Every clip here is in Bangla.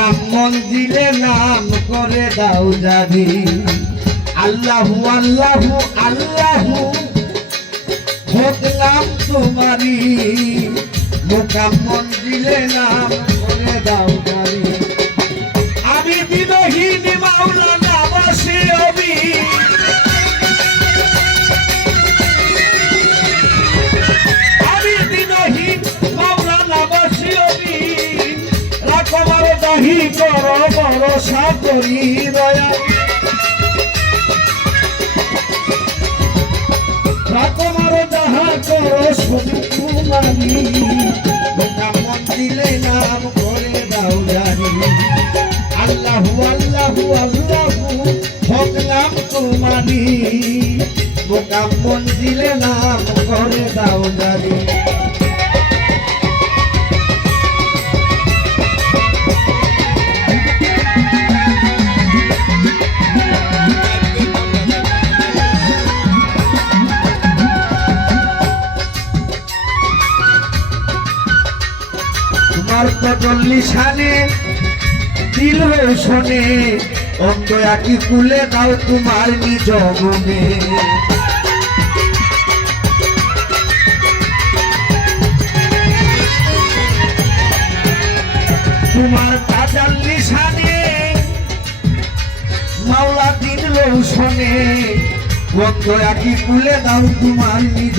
মোকাম মন্দিরে নাম করে দাও জানি। আল্লাহু আল্লাহু আল্লাহু ভোগলাম তোমারি মোকাম মন্দিরে নাম করে দাও জানি। আমি বিনহীন ভরসা করি দয়া। রাখবার দাহা কর শুধু তোমারি মোকাম মন্দিরে নাম করে দাও জানি। আল্লাহু আল্লাহু আল্লাহু নাম তোমারি মোকাম মন্দিরে নাম করে দাও জানি। কদলি শানে দিল শোনে অন্ত একই কুলে দাও তোমার নিজ মনে। তোমার কাজাল নিশানে মাওলা দিন শোনে বন্ধ একই কুলে দাও তোমার নিজ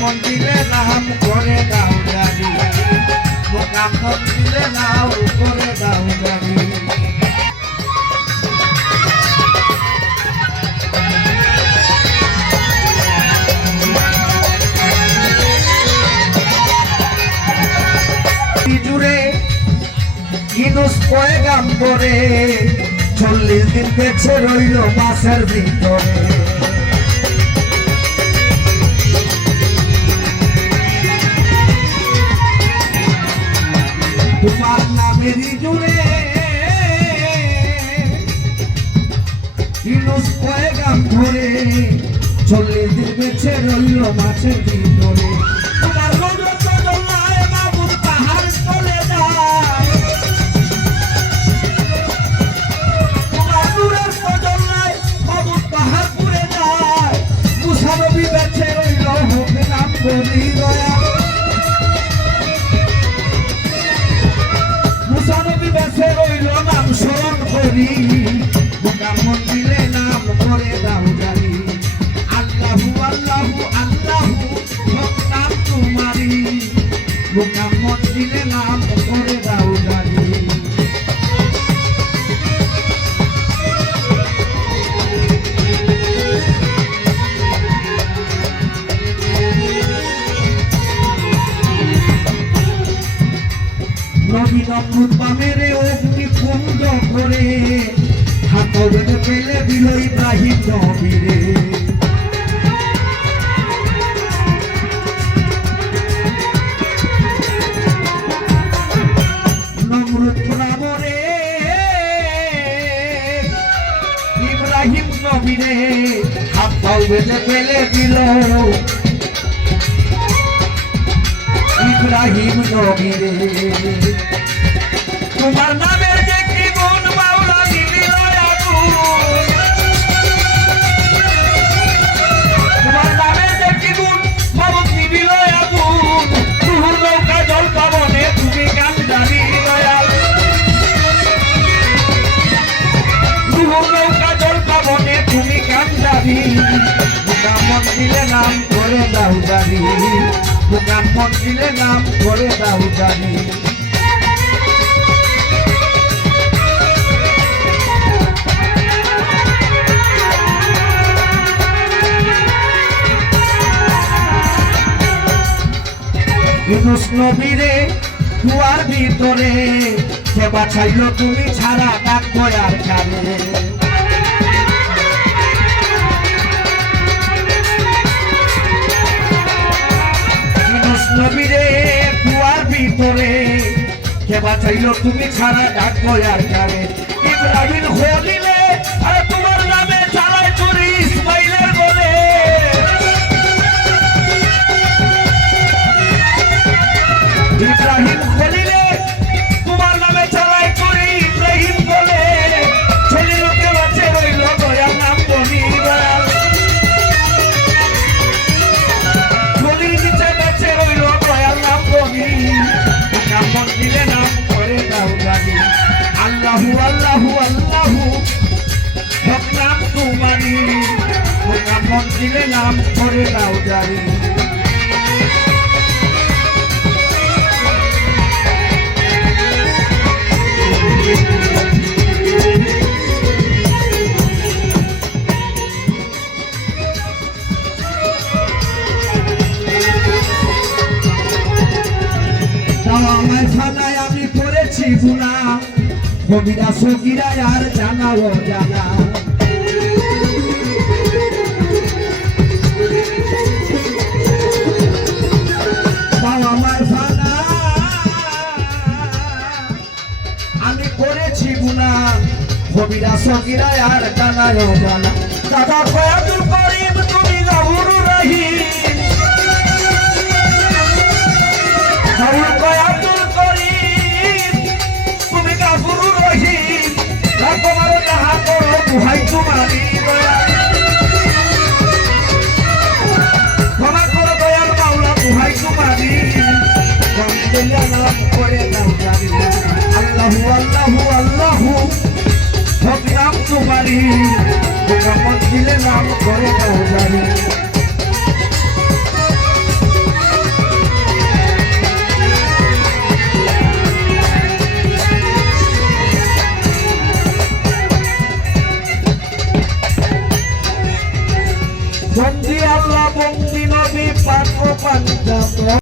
মন্দিরে নাম করে দাও জানি। বোকা মন্দিরে নাম করে দাও জানি। জুড়ে ইনুস পয়গাম্বরে, চল্লিশ দিন বেছে রইল মাসের ভিতরে। ইনুস পয়গাম্বরে চল্লিশ দিন বেছে রইল মাসের ভিতরে নমরুদ বামেরে অগ্নি কুণ্ড করে হাত বেঁধে পেলে দিল ইব্রাহিম নবীরে। ইব্রাহিম নবীরে, হাত পাও বেঁধে পেলে দিল ইব্রাহিম নবীরে তোমার নামের যে কি গুণ মাওলা দিল তোমার নামের যে কি গুণ মাবুদ দিল আগুন তুহুর নৌকা, জল পাবনে, তুমি গান জানি দয়াল। তুহুর নৌকা, জল পাবনে, তুমি গান জানি। মোকামত দিলে নাম করে দাও দিলে নাম করে দাও জানি। ইউনুস নবীরে কুয়ার ভিতরে কে বাছাইলো তুমি ছাড়া ডাক আর কারে চাইল তুমি ছাড়া ডাকবো আর কারে? ইব্রাহিম হলিলে দিলে নাম করে দাও জানি। আমি করেছি গুণা কবিরা সকিরা আর জানাও জানা। আমি করেছি গুণা। কবিরা সকিরা আর কানায় জানা। দাদা কয়াতুল করিম, তুমি গাভরু রহিম। হাউল কয়াতুল করে নাও জানি। আল্লাহু আল্লাহু আল্লাহু। নাম তোমারি কম দিলে নাম করে নাও জানি।